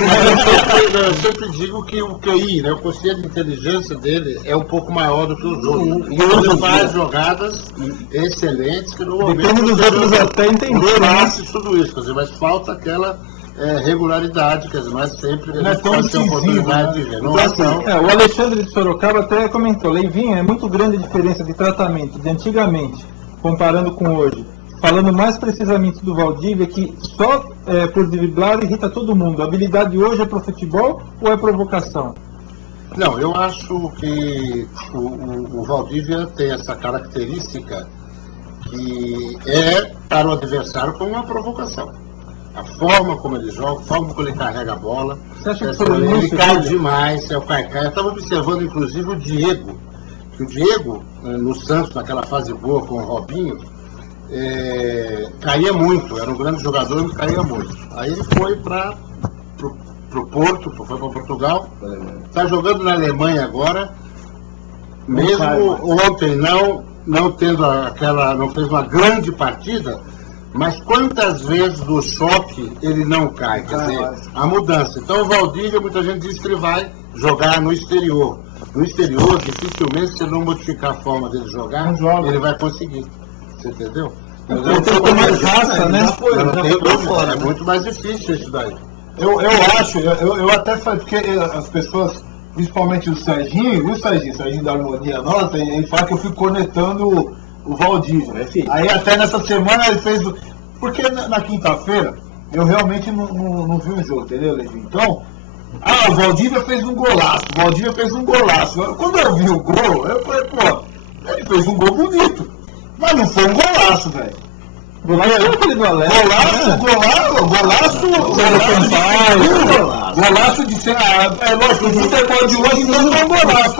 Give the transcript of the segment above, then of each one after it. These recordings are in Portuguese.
Eu sempre digo que o QI, né, o quociente de inteligência dele é um pouco maior do que os outros. E ele faz jogadas excelentes que normalmente depende dos outros até entender, né? Tudo isso, quer dizer, mas falta aquela regularidade, quer dizer, não é sempre que a gente pode ter oportunidade de ver. O Alexandre de Sorocaba até comentou, Leivinho, é muito grande a diferença de tratamento de antigamente, comparando com hoje. Falando mais precisamente do Valdívia, que só por driblar irrita todo mundo. A habilidade hoje é pro futebol ou é provocação? Não, eu acho que o Valdívia tem essa característica que é para o adversário como uma provocação. A forma como ele joga, a forma como ele carrega a bola. Você acha que ele cai demais, é o Caicai. Eu estava observando inclusive o Diego, que o Diego, no Santos, naquela fase boa com o Robinho, caía muito, era um grande jogador e caía muito. Aí ele foi para o Porto, foi para Portugal, está jogando na Alemanha agora, mesmo ontem não tendo não fez uma grande partida, mas quantas vezes do choque ele não cai, quer dizer, a mudança. Então o Valdívia, muita gente diz que ele vai jogar no exterior. No exterior, dificilmente, se ele não modificar a forma dele jogar, ele vai conseguir. Você entendeu? Ele tem que ter mais raça, né? É muito mais difícil isso daí. Eu acho, eu até falei, porque as pessoas, principalmente o Serginho da Harmonia Nossa, ele fala que eu fui cornetando o Valdívia. Aí até nessa semana ele fez. Porque na quinta-feira eu realmente não vi o jogo, entendeu, Levi? Então, o Valdívia fez um golaço. Quando eu vi o gol, eu falei, pô, ele fez um gol bonito. Mas não foi um golaço, velho. Golaço de ser. Lógico, o futebol de hoje não é um golaço.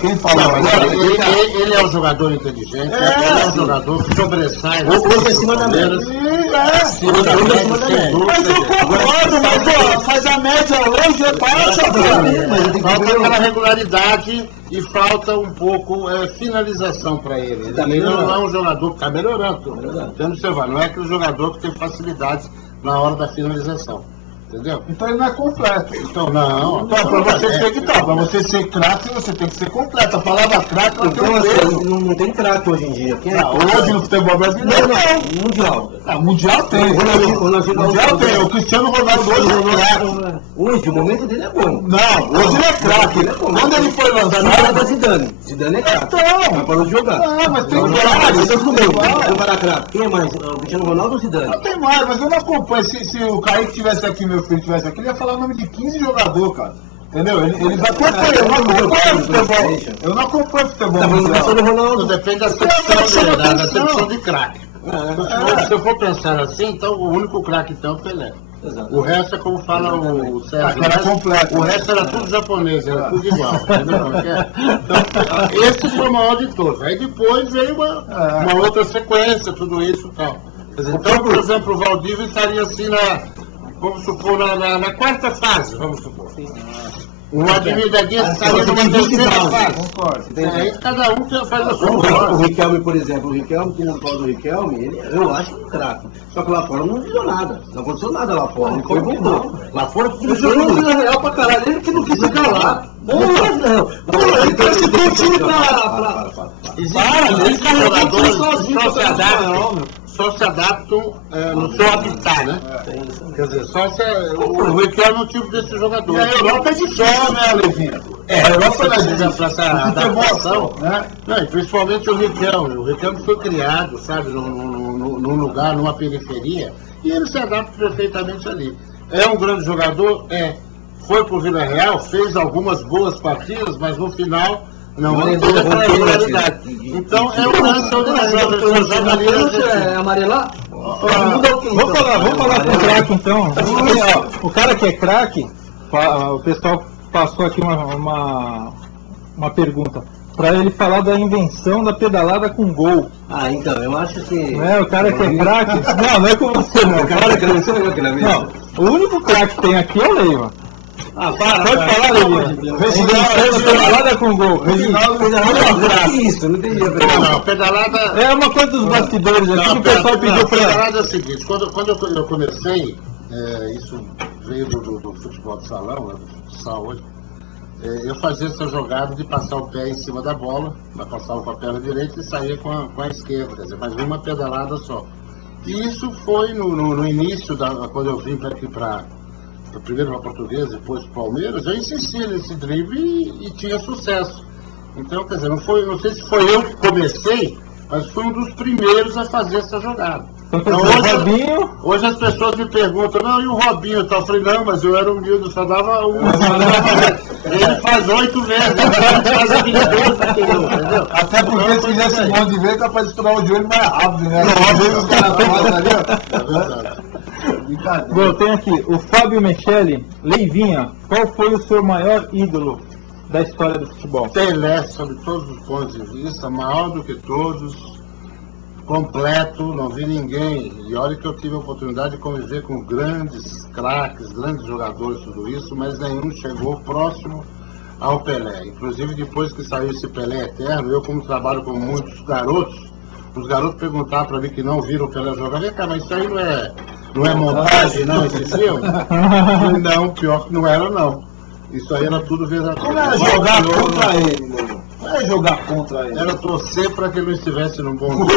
Quem falou? Ele é um jogador inteligente, ele é um jogador que sobressai. Hoje é cima da média. Mas eu concordo, mas faz a média hoje, falta aquela regularidade e falta um pouco finalização para ele. Ele não é um jogador que está melhorando. Não é aquele jogador que tem facilidades na hora da finalização. Entendeu? Então ele não é completo. Então, não. Então, para você ser craque, você tem que ser completo. A palavra craque não tem um peso. Não tem craque hoje em dia. Hoje no futebol brasileiro não. Mundial. Mundial tem. Mundial tem. O Cristiano Ronaldo hoje é craque. Hoje, o momento dele é bom. Não, hoje ele é craque. Quando ele foi lançado... Zidane é craque. Mas parou de jogar. Mas tem vários. Quem é mais? O Cristiano Ronaldo ou Zidane? Não tem mais, mas eu não acompanho. Se o Kaique tivesse aqui, meu filho tivesse aqui, ele ia falar o nome de 15 jogadores, cara. Entendeu? Eles acompanham. Eu não acompanho futebol. Depende da secção de craque. Se eu for pensar assim, então o único craque então é o Pelé. Exato. O resto é como fala o Sérgio. Completo. O resto era tudo japonês, era tudo igual. Então, esse foi o maior de todos. Aí depois veio uma outra sequência, tudo isso e tal. Então, por exemplo, o Valdívia estaria assim vamos supor, na quarta fase, vamos supor. O Ademir da Guia estaria numa terceira fase. Concordo. Aí cada um faz a sua O Riquelme, por exemplo, que não fala do Riquelme, eu acho um craque. Só que lá fora não deu nada. Não aconteceu nada lá fora. Ele foi voltou. Lá fora ele jogou no Vila Real pra caralho. Ele que não quis ficar lá. Ele classificou o time pra. Existem jogadores só se adaptam no seu habitat, né? Quer dizer, o Riquelme é um tipo desse jogador. E a Europa é de fora, né, Levinho? A Europa é para essa adaptação, né? Não, e principalmente o Riquelme. O Riquelme foi criado, sabe, num lugar, numa periferia, e ele se adapta perfeitamente ali. É um grande jogador? Foi pro Vila Real, fez algumas boas partidas, mas no final não teve aquela regularidade. Então é o lance onde joga ali. É amarelar? Vamos falar com o craque então. O cara que é craque, o pessoal passou aqui uma pergunta. Para ele falar da invenção da pedalada com gol. Então, eu acho que... O cara que é craque... Não é com você não. O cara que não, o único craque que tem aqui é o Leiva. Pode falar, Leiva. Invenção da pedalada com gol. Isso, não entendi. Não, pedalada... É uma coisa dos bastidores aqui que o pessoal pediu para... A pedalada é o seguinte, quando eu comecei, isso veio do futebol de salão, né, do futsal hoje. Eu fazia essa jogada de passar o pé em cima da bola, passava com a perna direita e saía com a esquerda, quer dizer, mas uma pedalada só. E isso foi no início, quando eu vim aqui primeiro para Portuguesa, depois para Palmeiras, eu insisti nesse drible e tinha sucesso. Então, quer dizer, não sei se foi eu que comecei, mas fui um dos primeiros a fazer essa jogada. Então, hoje as pessoas me perguntam, não, e o Robinho? Eu falei, não, mas eu era humilde, só dava um. Ele faz 8 vezes, ele faz 20 vezes, entendeu? Até porque se fizesse um monte de vezes, capaz de estourar o joelho mais rápido, né? Às vezes os caras fazem ali, ó. Bom, tem aqui, o Fábio Mecheli, Leivinha, qual foi o seu maior ídolo da história do futebol? Pelé, sob todos os pontos de vista, maior do que todos, completo, não vi ninguém. E olha que eu tive a oportunidade de conviver com grandes craques, grandes jogadores, tudo isso, mas nenhum chegou próximo ao Pelé. Inclusive, depois que saiu esse Pelé eterno, eu, como trabalho com muitos garotos, os garotos perguntaram para mim que não viram o Pelé jogar. Vem cá, mas isso aí não é montagem, não, esse filme? Não, pior que não era, não. Isso aí era tudo verdadeiro. Como era jogar contra ele, meu? Não era jogar contra ele. Era torcer para que ele não estivesse num bom dia.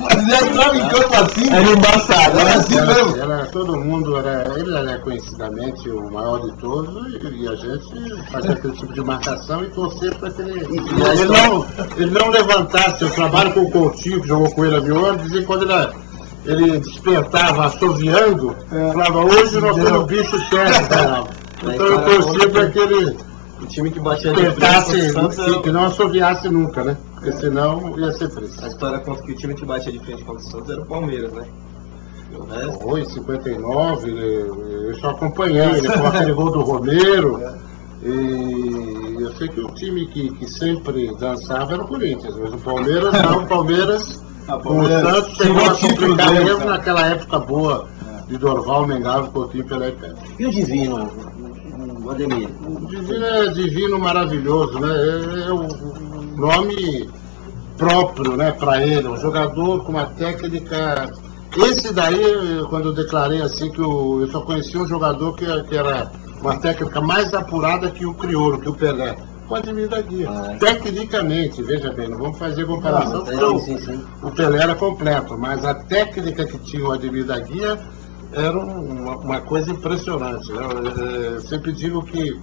Mas ele entrava em campo assim. Era embaçado, era assim mesmo. Todo mundo ele era conhecidamente o maior de todos e a gente fazia aquele tipo de marcação e torcer para que ele não levantasse. Eu trabalho com o Coutinho, que jogou com ele a Miolo, dizia que quando ele despertava assoviando, falava, hoje nós temos um bicho sério, cara. Então eu torcia para que ele o time que batia que não assoviasse nunca, né? Porque senão ia ser triste. A história conta que o time que batia de frente contra o Santos era o Palmeiras, né? Foi em 59, eu só acompanhei ele com aquele gol do Romero. E eu sei que o time que sempre dançava era o Corinthians, mas o Palmeiras não, o Palmeiras. O Santos chegou a complicar mesmo naquela época boa de Dorval, Mengalvo, Coutinho, Pelé e Pé. E o Divino, o Ademir? O Divino é divino maravilhoso, né? É o nome próprio, né, para ele, um jogador com uma técnica. Esse daí, quando eu declarei assim que eu só conhecia um jogador que era uma técnica mais apurada que o Crioulo, que o Pelé. Com a Ademir da Guia. Tecnicamente, veja bem, não vamos fazer comparação, porque o Pelé era completo, mas a técnica que tinha o Ademir da Guia era uma coisa impressionante. Né? Eu sempre digo que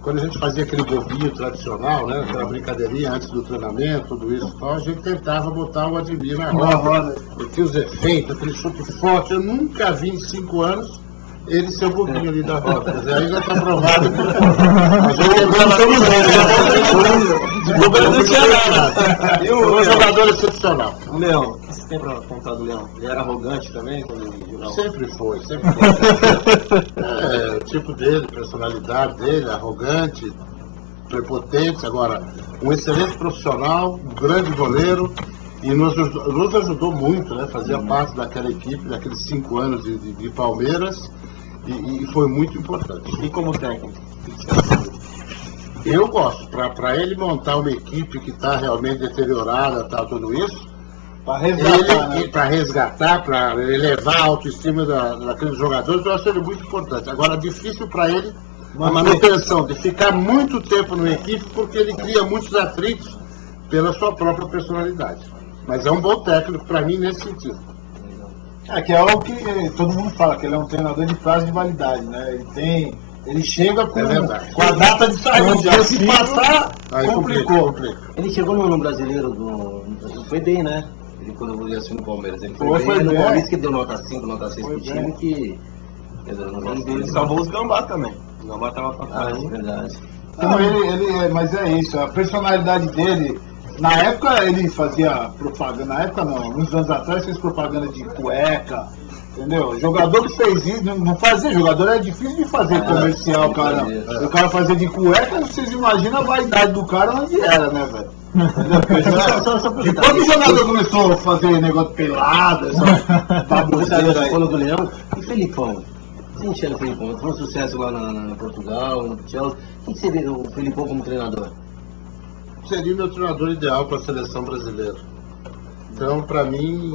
quando a gente fazia aquele bobinho tradicional, né, aquela brincadeirinha antes do treinamento, tudo isso, a gente tentava botar o Ademir na roda, tinha os efeitos, aquele chute forte. Eu nunca vi em 5 anos ele ser o bobinho ali da roda. Quer dizer, aí já está provado que não tinha nada. E o jogador excepcional. O Leão, o que você tem para contar do Leão? Ele era arrogante também quando ele jogava? Sempre foi. O tipo dele, personalidade dele, arrogante, prepotente. Agora, um excelente profissional, um grande goleiro. E nos ajudou muito, né? Fazia parte daquela equipe, daqueles 5 anos de Palmeiras. E foi muito importante. E como técnico? Eu gosto. Para ele montar uma equipe que está realmente deteriorada, tá, tudo isso, para resgatar, para elevar a autoestima daqueles jogadores, eu acho ele muito importante. Agora, difícil para ele a manutenção, de ficar muito tempo numa equipe, porque ele cria muitos atritos pela sua própria personalidade. Mas é um bom técnico para mim nesse sentido. Que é o que todo mundo fala, que ele é um treinador de prazo de validade, né? Ele chega com a data de saída. Se passar, aí complicou. Ele chegou no brasileiro foi bem, né? Ele quando ele assumiu o Palmeiras. Ele foi bem. No Palmeiras que deu nota 5, nota 6 pro time que. Ele salvou os Gambá também. O Gambá tava pra trás. Verdade. Não, mas é isso, a personalidade dele. Na época ele fazia propaganda, na época não, uns anos atrás fez propaganda de cueca, entendeu? Jogador que fez isso, não fazia, jogador é difícil de fazer comercial, cara. O cara fazia de cueca, vocês imaginam a vaidade do cara onde era, né, velho? Depois que o jogador começou a fazer negócio pelado, essa baboseira aí. Falou do Leão, e Felipão? Você enxerga o Felipão? Foi um sucesso lá na Portugal, no Chelsea. O que você vê o Felipão como treinador? Seria meu treinador ideal para a seleção brasileira. Então, para mim,